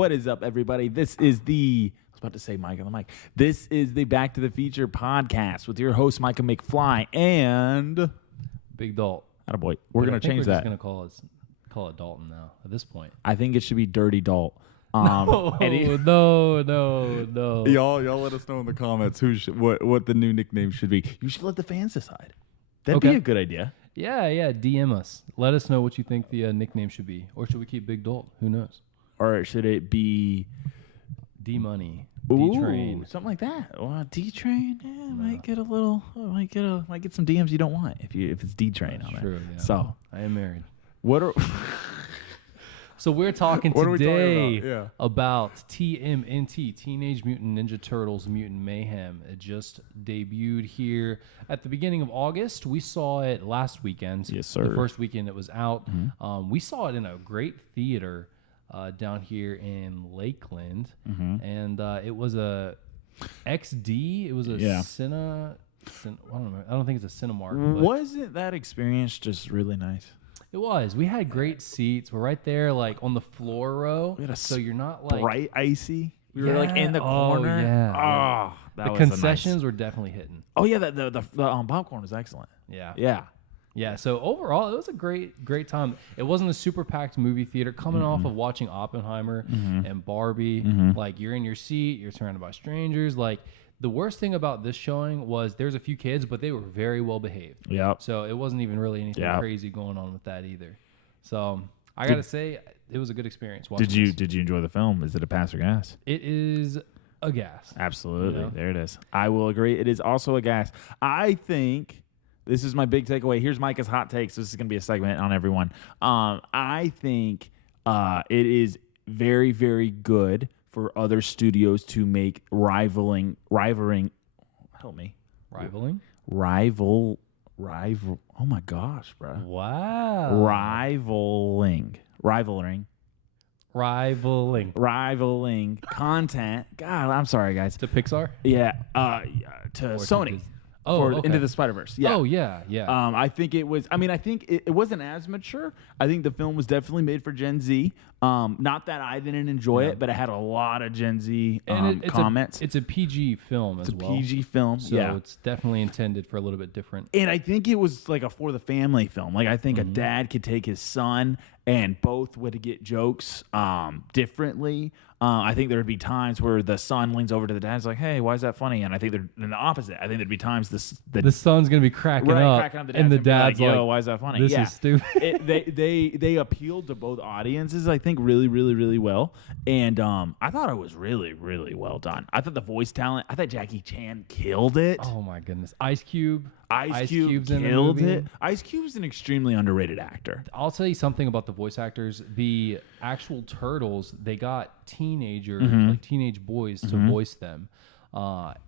What is up, everybody? This is I was about to say Mike on the mic. This is the Back to the Future podcast with your host, Micah McFly and Big Dalt. Attaboy. We're going to change that. We're just going to call it Dalton now at this point. I think it should be Dirty Dalt. No. Y'all let us know in the comments what the new nickname should be. You should let the fans decide. That'd be a good idea. Yeah. DM us. Let us know what you think the nickname should be. Or should we keep Big Dalt? Who knows? Or should it be D-Money, D-Train? Something like that. Well, D-Train, might get some DMs you don't want if it's D-Train on true, it. Yeah. So I am married. So we're talking today about TMNT, Teenage Mutant Ninja Turtles Mutant Mayhem. It just debuted here at the beginning of August. We saw it last weekend. Yes, sir. The first weekend it was out. Mm-hmm. We saw it in a great theater down here in Lakeland. Mm-hmm. And it was a XD. It was a I don't think it's a Cinemark. Wasn't that experience just really nice? It was. We had great seats. We're right there, like on the floor row. So you're not like bright icy. We were like in the corner. Yeah. The concessions were definitely hitting. Oh yeah, the popcorn was excellent. Yeah. So overall, it was a great time. It wasn't a super packed movie theater. Coming off of watching Oppenheimer and Barbie, like you're in your seat, you're surrounded by strangers. Like the worst thing about this showing was there's a few kids, but they were very well behaved. Yep. So it wasn't even really anything crazy going on with that either. So I gotta say, it was a good experience. Did you enjoy the film? Is it a pass or gas? It is a gas. Absolutely. You know? There it is. I will agree. It is also a gas. I think this is my big takeaway. Here's Micah's hot takes. This is going to be a segment on everyone. I think it is very, very good for other studios to make rivaling. Help me. Rival. Oh my gosh, bro. Wow. Rivaling content. God, I'm sorry, guys. To Pixar? Yeah. To Sony. Into the Spider-Verse. Yeah. Oh, yeah. I think it was. I think it wasn't as mature. I think the film was definitely made for Gen Z. Not that I didn't enjoy it, but it had a lot of Gen Z comments. It's a PG film as well. It's a PG film, so it's definitely intended for a little bit different. And I think it was like a for the family film. Like I think a dad could take his son, and both would get jokes differently. I think there would be times where the son leans over to the dad and is like, "Hey, why is that funny?" And I think in the opposite. I think there'd be times the son's gonna be cracking up, and the dad's like, "Yo, why is that funny?" This is stupid. They appealed to both audiences, I think, really, really, really well. And I thought it was really, really well done. I thought the voice talent. I thought Jackie Chan killed it. Oh my goodness, Ice Cube Cube's killed it. Ice Cube's an extremely underrated actor. I'll tell you something about the voice actors. The actual turtles, they got teenagers, like teenage boys, to voice them,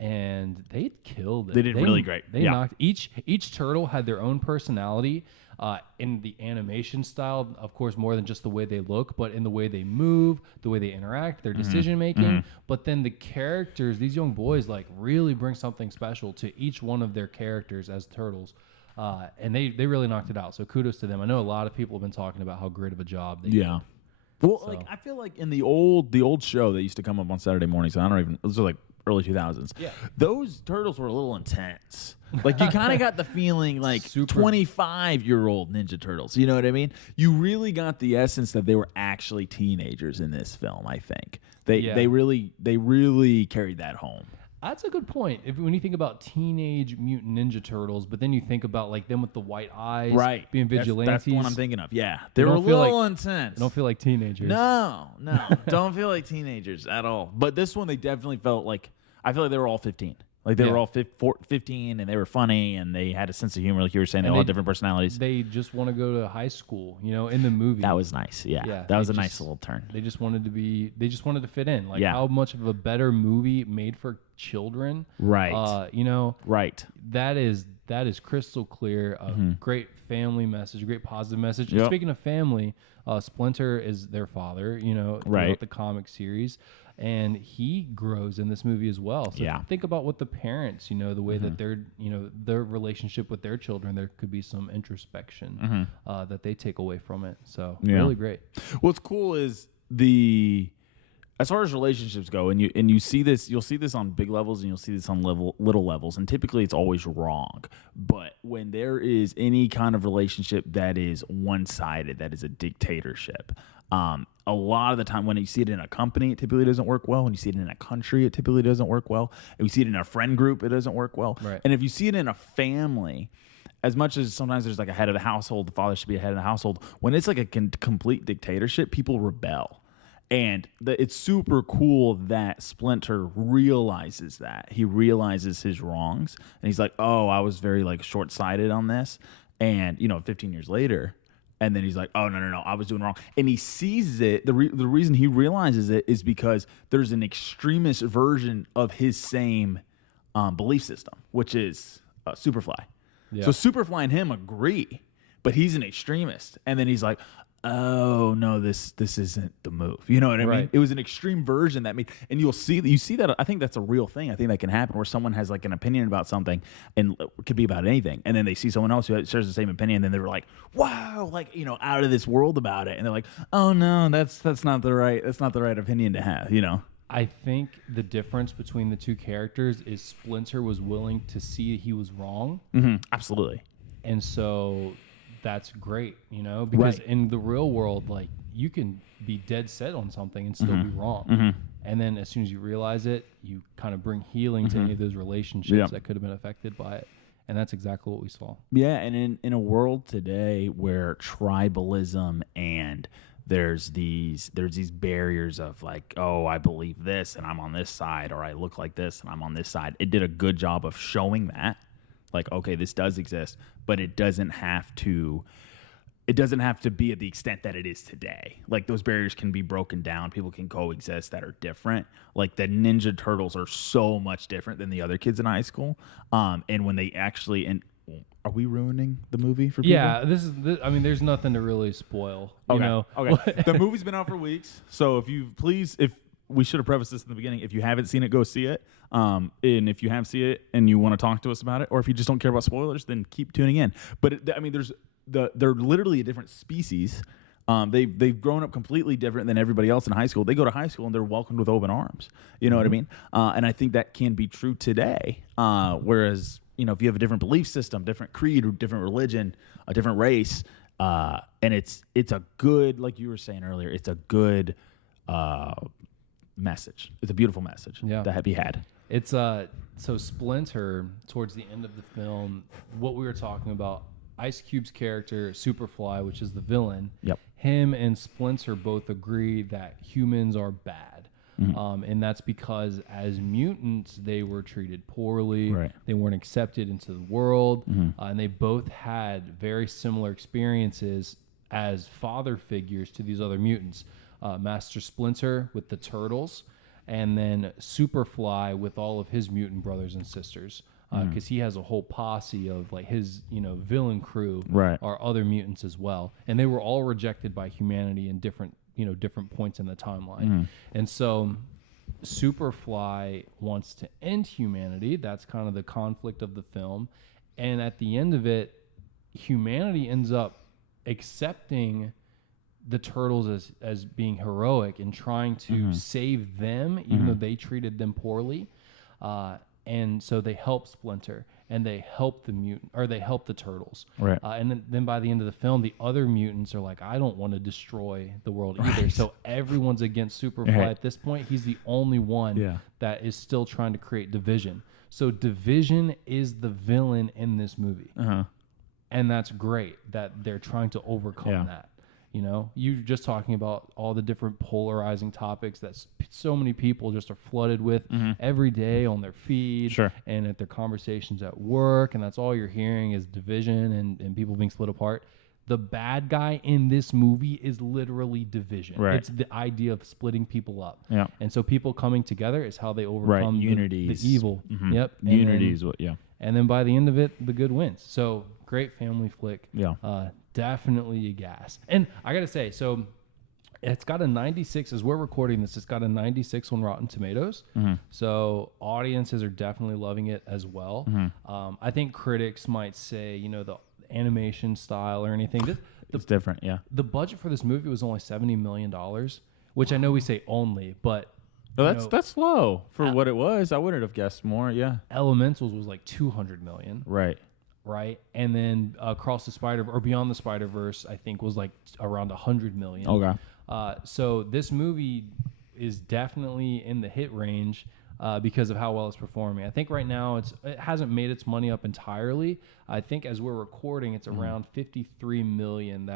and they killed it. They did really great. They knocked each turtle had their own personality. In the animation style, of course, more than just the way they look, but in the way they move, the way they interact, their decision making. But then the characters, these young boys, like really bring something special to each one of their characters as turtles, and they really knocked it out. So kudos to them. I know a lot of people have been talking about how great of a job they did. Well, like I feel like in the old show that used to come up on Saturday mornings, those are like early 2000s. Yeah, those turtles were a little intense. Like you kind of got the feeling like 25-year-old Ninja Turtles. You know what I mean? You really got the essence that they were actually teenagers in this film. I think they really carried that home. That's a good point. When you think about Teenage Mutant Ninja Turtles, but then you think about like them with the white eyes, being vigilantes. That's the one I'm thinking of. Yeah, they were a little intense. They don't feel like teenagers. No, don't feel like teenagers at all. But this one, they definitely felt like. I feel like they were all 15. Like they were all 15, and they were funny, and they had a sense of humor, like you were saying. They all had different personalities. They just want to go to high school, in the movie. That was nice. Yeah, that was a nice little turn. They just wanted to fit in. Like how much of a better movie made for children, right? Right. That is crystal clear. A great family message, a great positive message. Yep. And speaking of family, Splinter is their father. Throughout the comic series. And he grows in this movie as well. So think about what the parents, the way that they're, their relationship with their children, there could be some introspection that they take away from it. So really great. What's cool is the as far as relationships go, and you'll see this on big levels and you'll see this on little levels, and typically it's always wrong. But when there is any kind of relationship that is one-sided, that is a dictatorship, a lot of the time when you see it in a company, it typically doesn't work well. When you see it in a country, it typically doesn't work well. If you see it in a friend group, it doesn't work well. Right. And if you see it in a family, as much as sometimes there's like a head of the household, the father should be a head of the household, when it's like a complete dictatorship, people rebel. And it's super cool that Splinter realizes that. He realizes his wrongs. And he's like, oh, I was very like short-sighted on this. And, 15 years later, and then he's like, oh, no, I was doing wrong. And he sees it. The reason he realizes it is because there's an extremist version of his same belief system, which is Superfly. Yeah. So Superfly and him agree, but he's an extremist. And then he's like, oh no, this isn't the move. You know what I mean? It was an extreme version that made, and you see that. I think that's a real thing. I think that can happen where someone has like an opinion about something, and it could be about anything, and then they see someone else who shares the same opinion, and then they're like, wow, like out of this world about it, and they're like, oh no, that's not the right opinion to have. I think the difference between the two characters is Splinter was willing to see he was wrong. Mm-hmm. Absolutely. And so that's great, because in the real world, like, you can be dead set on something and still be wrong. Mm-hmm. And then as soon as you realize it, you kind of bring healing to any of those relationships that could have been affected by it. And that's exactly what we saw. Yeah, and in a world today where tribalism and there's these barriers of like, oh, I believe this and I'm on this side, or I look like this and I'm on this side. It did a good job of showing that. Like, okay, this does exist, but it doesn't have to be at the extent that it is today. Like, those barriers can be broken down. People can coexist that are different. Like, the Ninja Turtles are so much different than the other kids in high school. And when they actually, and are we ruining the movie for people? Yeah, there's nothing to really spoil. Okay. Okay. The movie's been out for weeks. So if we should have prefaced this in the beginning. If you haven't seen it, go see it. And if you have seen it and you want to talk to us about it, or if you just don't care about spoilers, then keep tuning in. But they're literally a different species. They've grown up completely different than everybody else in high school. They go to high school and they're welcomed with open arms. You know what I mean? And I think that can be true today. Whereas, if you have a different belief system, different creed, or different religion, a different race, and it's a good, like you were saying earlier, it's a good message. It's a beautiful message that be had. It's so Splinter, towards the end of the film, what we were talking about, Ice Cube's character, Superfly, which is the villain, him and Splinter both agree that humans are bad. Mm-hmm. And that's because as mutants, they were treated poorly. Right. They weren't accepted into the world. Mm-hmm. And they both had very similar experiences as father figures to these other mutants. Master Splinter with the Turtles, and then Superfly with all of his mutant brothers and sisters. Because he has a whole posse of like his, villain crew are other mutants as well, and they were all rejected by humanity in different points in the timeline. And so Superfly wants to end humanity. That's kind of the conflict of the film, and at the end of it, humanity ends up accepting the Turtles as being heroic and trying to save them, even though they treated them poorly. And so they help Splinter, and they help they help the Turtles. Right. And then by the end of the film, the other mutants are like, I don't want to destroy the world either. So everyone's against Superfly at this point. He's the only one that is still trying to create division. So division is the villain in this movie. And that's great that they're trying to overcome that. You're just talking about all the different polarizing topics that so many people just are flooded with every day on their feed and at their conversations at work. And that's all you're hearing is division and people being split apart. The bad guy in this movie is literally division. Right. It's the idea of splitting people up. Yeah. And so people coming together is how they overcome the evil. Yep. Unity is what, And then by the end of it, the good wins. So great family flick. Yeah. Definitely a gas. And I got to say, so it's got a 96, as we're recording this, it's got a 96 on Rotten Tomatoes. So audiences are definitely loving it as well. I think critics might say, the animation style or anything. It's different, yeah. The budget for this movie was only $70 million, which I know we say only, but Oh, that's low for what it was. I wouldn't have guessed more. Yeah. Elementals was like 200 million. Right. Right. And then Beyond the Spider-Verse, I think was like around 100 million. Okay. So this movie is definitely in the hit range because of how well it's performing. I think right now it hasn't made its money up entirely. I think as we're recording, it's around 53 million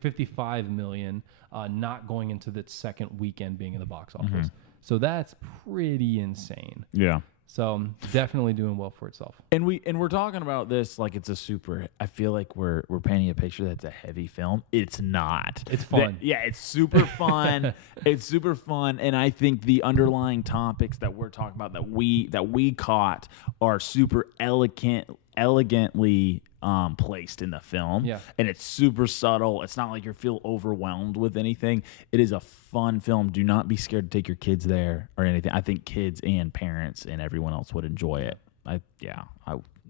55 million not going into the second weekend being in the box office. So that's pretty insane. Yeah. So definitely doing well for itself. And we're talking about this like it's a super. I feel like we're painting a picture that's a heavy film. It's not. It's fun. It's super fun. It's super fun, and I think the underlying topics that we're talking about that we caught are super elegantly placed in the film. Yeah. And it's super subtle. It's not like you feel overwhelmed with anything. It is a fun film. Do not be scared to take your kids there or anything. I think kids and parents and everyone else would enjoy it. It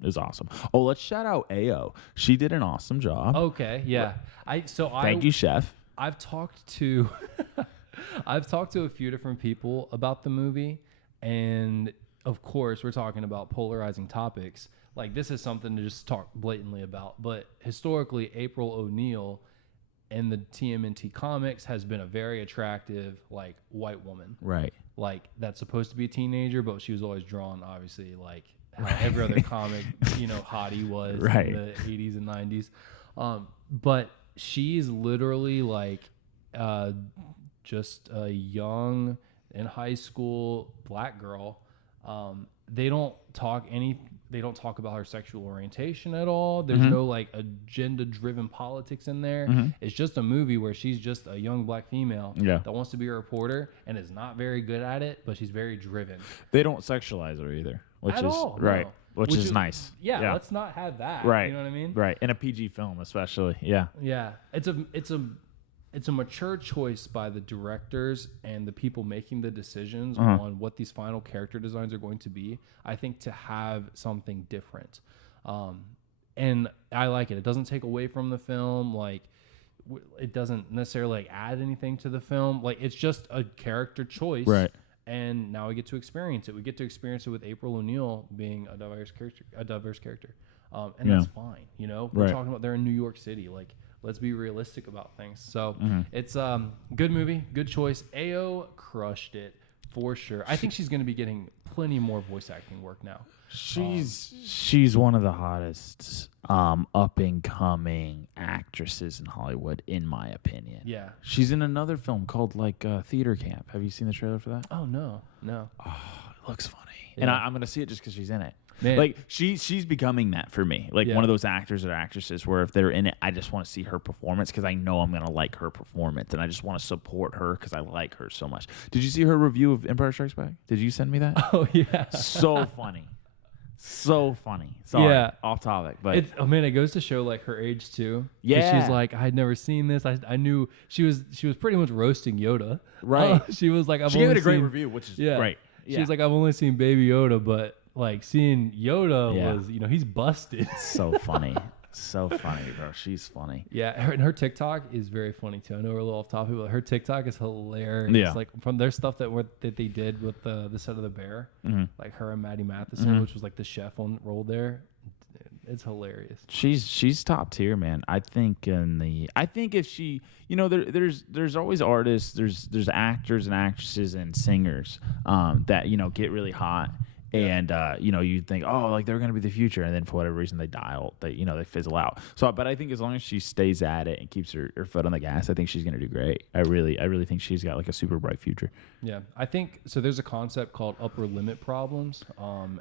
was awesome. Oh, let's shout out Ao. She did an awesome job. Okay, yeah. Thank you, chef. I've talked to a few different people about the movie, and of course, we're talking about polarizing topics. Like, this is something to just talk blatantly about. But historically, April O'Neil in the TMNT comics has been a very attractive, like, white woman. Right. Like, that's supposed to be a teenager, but she was always drawn, obviously, like how every other comic, hottie was in the 80s and 90s. But she's literally, like, just a young, in high school, black girl. They don't talk about her sexual orientation at all. There's no like agenda-driven politics in there. It's just a movie where she's just a young black female that wants to be a reporter and is not very good at it, but she's very driven. They don't sexualize her either, which is nice. Yeah, let's not have that. Right. You know what I mean? Right. In a PG film, especially. Yeah. Yeah. It's a mature choice by the directors and the people making the decisions on what these final character designs are going to be, I think, to have something different. And I like it. It doesn't take away from the film. Like, it doesn't necessarily add anything to the film. Like, it's just a character choice. Right. And now we get to experience it. We get to experience it with April O'Neil being a diverse character. And that's fine. We're talking about they're in New York City. Like, let's be realistic about things. So it's good movie, good choice. Ao crushed it for sure. I think she's going to be getting plenty more voice acting work now. She's one of the hottest up and coming actresses in Hollywood, in my opinion. Yeah, she's in another film called Theater Camp. Have you seen the trailer for that? Oh no. Oh, it looks funny, and I'm going to see it just because she's in it. Man. Like she's becoming that for me. Like one of those actors or actresses where if they're in it, I just want to see her performance because I know I'm gonna like her performance, and I just want to support her because I like her so much. Did you see her review of Empire Strikes Back? Did you send me that? Oh yeah, so funny, so funny. Sorry, off topic, but it goes to show like her age too. Yeah, she's like, I'd never seen this. I knew she was pretty much roasting Yoda. Right. She was like, she gave it a great review, which is great. She was like, I've only seen Baby Yoda, but like seeing Yoda was, he's busted. So funny. So funny, bro. She's funny. Yeah, her TikTok is very funny too. I know we're a little off topic, but her TikTok is hilarious. Yeah. Like from their stuff that they did with the set of the bear, like her and Maddie Matheson, which was like the chef on role there. It's hilarious. She's top tier, man. I think if she, there's always artists, there's actors and actresses and singers that get really hot. And you think, oh, like they're gonna be the future, and then for whatever reason they they fizzle out. So, but I think as long as she stays at it and keeps her foot on the gas, I think she's gonna do great. I really think she's got like a super bright future. Yeah, I think so. There's a concept called upper limit problems,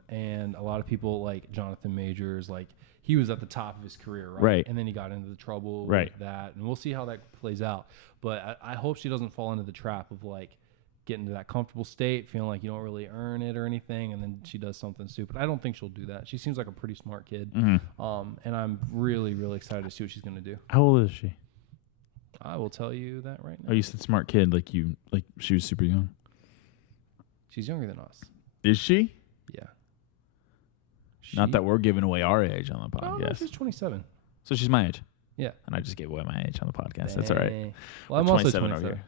and a lot of people like Jonathan Majors, like he was at the top of his career, right? And then he got into the trouble with that, and we'll see how that plays out. But I hope she doesn't fall into the trap of like getting to that comfortable state, feeling like you don't really earn it or anything, and then she does something stupid. I don't think she'll do that. She seems like a pretty smart kid, and I'm really, really excited to see what she's going to do. How old is she? I will tell you that right now. Oh, you said smart kid, like she was super young. She's younger than us. Is she? Yeah. Not that we're giving away our age on the podcast. Oh, no, she's 27. So she's my age. Yeah. And I just gave away my age on the podcast. That's all right. Well, I'm also 27 over here.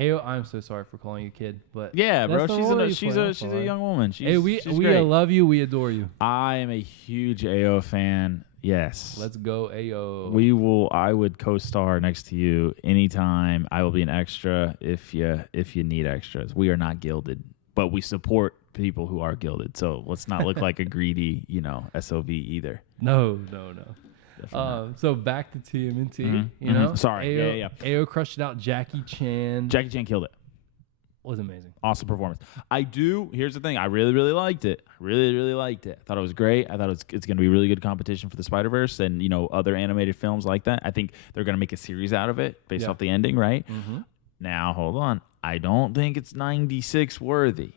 Ao, I'm so sorry for calling you kid, but Yeah, bro. that's the role you She's play. a I'm she's a sorry. young woman. Hey, She's we great. love you. We adore you. I am a huge AO fan. Yes. Let's go, Ao. I would co-star next to you anytime. I will be an extra if you need extras. We are not gilded, but we support people who are gilded. So let's not look like a greedy, SOB either. No. Definitely So back to TMNT. Mm-hmm. You know, Sorry. Ao crushed it out. Jackie Chan Jackie Chan killed it. was amazing. Awesome performance. Here's the thing. I really, really liked it. Really liked it. I thought it was great. I thought it's going to be really good competition for the Spider-Verse and, other animated films like that. I think they're going to make a series out of it based off the ending, right? Mm-hmm. Now, hold on. I don't think it's 96 worthy.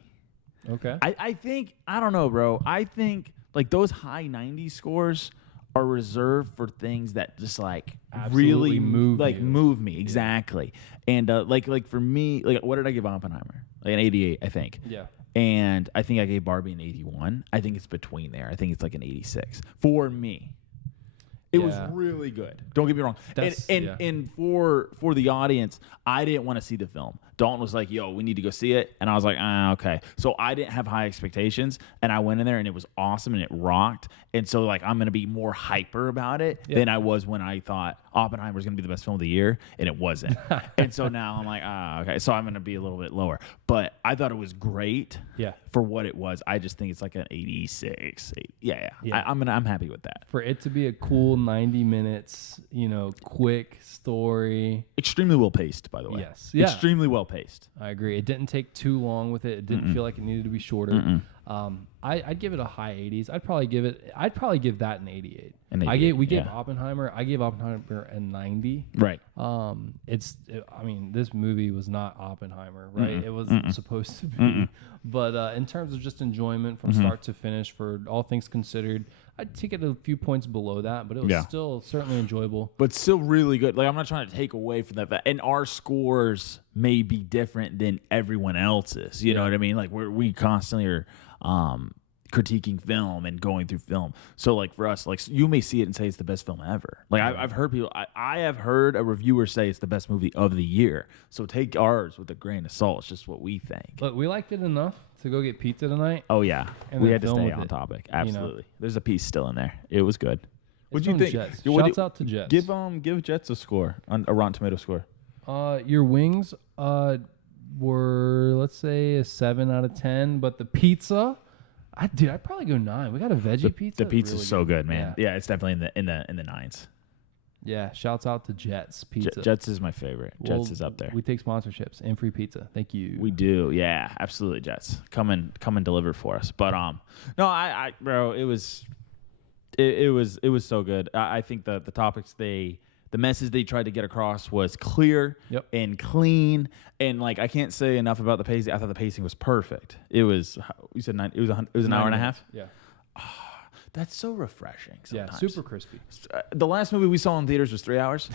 Okay. I think, I don't know, bro. I think, like, those high 90s scores are reserved for things that just, like, Absolutely really move me. Exactly. And, like for me, like, what did I give Oppenheimer? Like an 88, I think. Yeah. And I think I gave Barbie an 81. I think it's between there. I think it's like an 86 for me. It was really good. Don't get me wrong. And for the audience, I didn't want to see the film. Dalton was like, "Yo, we need to go see it," and I was like, "Okay." So I didn't have high expectations, and I went in there, and it was awesome, and it rocked. And so, like, I'm gonna be more hyper about it than I was when I thought Oppenheimer was gonna be the best film of the year, and it wasn't. And so now I'm like, okay. So I'm gonna be a little bit lower, but I thought it was great. Yeah. For what it was, I just think it's like an 86. Yeah. I'm happy with that. For it to be a cool 90 minutes, quick story. Extremely well paced, by the way. Yes. Yeah. Extremely well paced. I agree. It didn't take too long with it. It didn't feel like it needed to be shorter. I'd give it a high 80s. I'd probably give that an 88. We gave Oppenheimer a 90. Right. This movie was not Oppenheimer, right? It wasn't supposed to be. But in terms of just enjoyment from start to finish, for all things considered, I'd take it a few points below that, but it was still certainly enjoyable. But still really good. Like, I'm not trying to take away from that. And our scores may be different than everyone else's. You know what I mean? Like, we constantly are critiquing film and going through film. So, like, for us, like, you may see it and say it's the best film ever. Like, I've heard people, I have heard a reviewer say it's the best movie of the year. So take ours with a grain of salt. It's just what we think. Look, we liked it enough to go get pizza tonight. Oh, yeah. And we had to film stay with on it, topic. Absolutely. There's a piece still in there. It was good. What'd you think? Jets. Shouts out to Jets. Give Jets a score, a Rotten Tomato score. Your wings were, let's say, a 7 out of 10, but the pizza, I'd probably go 9. We got a veggie pizza. The pizza's really so good, man. Yeah, it's definitely in the 9s. Yeah, shouts out to Jets Pizza. Jets is my favorite. Jets is up there. We take sponsorships and free pizza. Thank you. We do. Yeah, absolutely. Jets, come and deliver for us. But no, bro, it was so good. I think the topics the message they tried to get across was clear and clean, and like, I can't say enough about the pacing. I thought the pacing was perfect. It was, you said 9. It was an hour and a half. Yeah. That's so refreshing sometimes. Yeah, super crispy. The last movie we saw in theaters was 3 hours.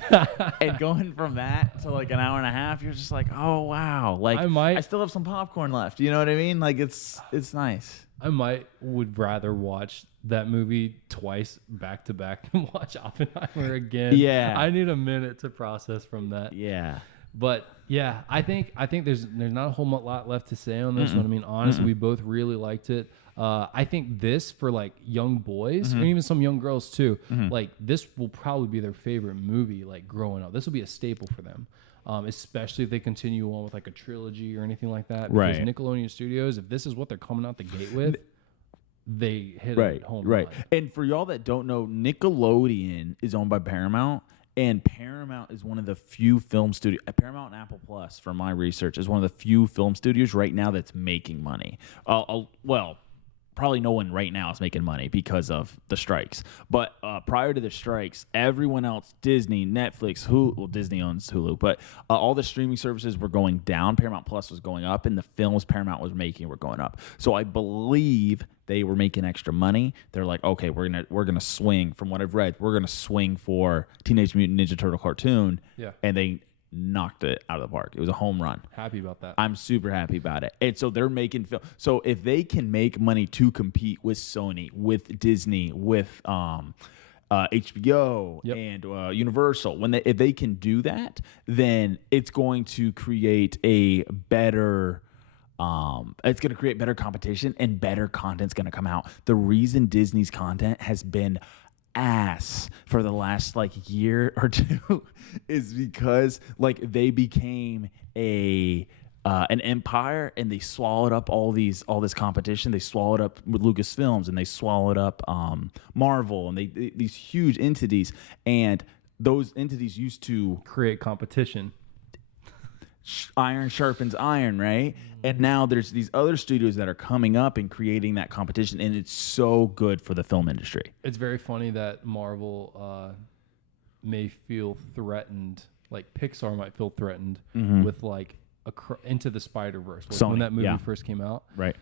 And going from that to like an hour and a half, you're just like, oh, wow. Like, I still have some popcorn left. You know what I mean? Like, it's nice. I would rather watch that movie twice back to back than watch Oppenheimer again. Yeah. I need a minute to process from that. Yeah. But yeah, I think there's not a whole lot left to say on this one. I mean, honestly, we both really liked it. I think this, for like young boys or even some young girls too, like, this will probably be their favorite movie, like, growing up. This will be a staple for them, especially if they continue on with like a trilogy or anything like that. Because Nickelodeon Studios, if this is what they're coming out the gate with, they hit a home run. And for y'all that don't know, Nickelodeon is owned by Paramount. And Paramount is one of the few film studios. Paramount and Apple Plus, from my research, is one of the few film studios right now that's making money. Well, probably no one right now is making money because of the strikes. But prior to the strikes, everyone else, Disney, Netflix, Hulu, well, Disney owns Hulu, but all the streaming services were going down. Paramount Plus was going up, and the films Paramount was making were going up. So I believe they were making extra money. They're like, okay, we're gonna swing. From what I've read, we're gonna swing for Teenage Mutant Ninja Turtle cartoon. Yeah, and they knocked it out of the park. It was a home run. Happy about that. I'm super happy about it. And so they're making film. So if they can make money to compete with Sony, with Disney, with HBO and Universal. If they can do that, then it's going to create a better. It's going to create better competition, and better content's going to come out. The reason Disney's content has been ass for the last like year or two is because like they became an empire, and they swallowed up all this competition. They swallowed up with Lucasfilms, and they swallowed up Marvel, and these huge entities, and those entities used to create competition. Iron sharpens iron, right? And now there's these other studios that are coming up and creating that competition, and it's so good for the film industry. It's very funny that Marvel may feel threatened, like Pixar might feel threatened with like Into the Spider-Verse when that movie first came out, right?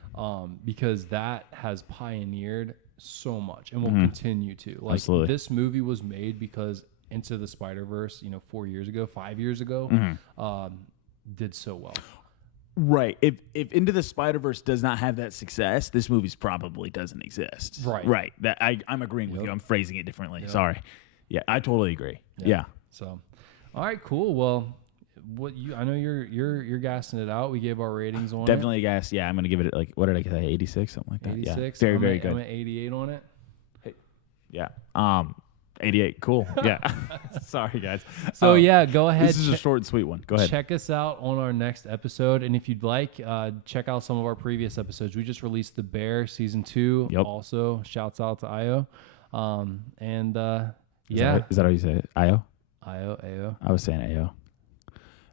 Because that has pioneered so much and will continue to. Like Absolutely. This movie was made because Into the Spider-Verse, 5 years ago, did so well. Right. If Into the Spider-Verse does not have that success, this movie probably doesn't exist. Right. Right. That I'm agreeing with you. I'm phrasing it differently. Sorry. Yeah, I totally agree. Yeah. So, all right, cool. Well, I know you're gassing it out. We gave our ratings on Definitely gas. Yeah, I'm gonna give it like, what did I say? 86, something like that. 86. Yeah. Very good. I'm at 88 on it. Hey. Yeah. 88. Cool. Yeah. Sorry, guys. So go ahead. This is a short and sweet one. Go ahead. Check us out on our next episode, and if you'd like, check out some of our previous episodes. We just released The Bear season 2. Yep. Also, shouts out to Io. Is that how you say it? Io. Io. I was saying Ao.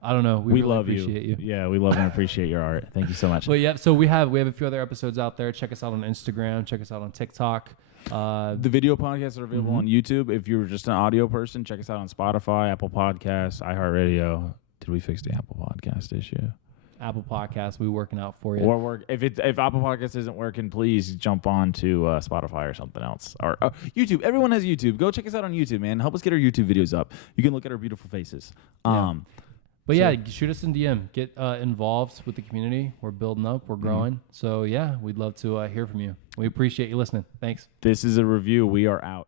I don't know. We really love appreciate you. Yeah, we love and appreciate your art. Thank you so much. But yeah, so we have a few other episodes out there. Check us out on Instagram. Check us out on TikTok. The video podcasts are available on YouTube. If you're just an audio person, check us out on Spotify, Apple Podcasts, iHeartRadio. Did we fix the Apple Podcast issue? Apple Podcasts, we're working out for you. Or if Apple Podcasts isn't working, please jump on to Spotify or something else. Or YouTube. Everyone has YouTube. Go check us out on YouTube, man. Help us get our YouTube videos up. You can look at our beautiful faces. But shoot us in DM. Get involved with the community. We're building up. We're growing. So, we'd love to hear from you. We appreciate you listening. Thanks. This is a review. We are out.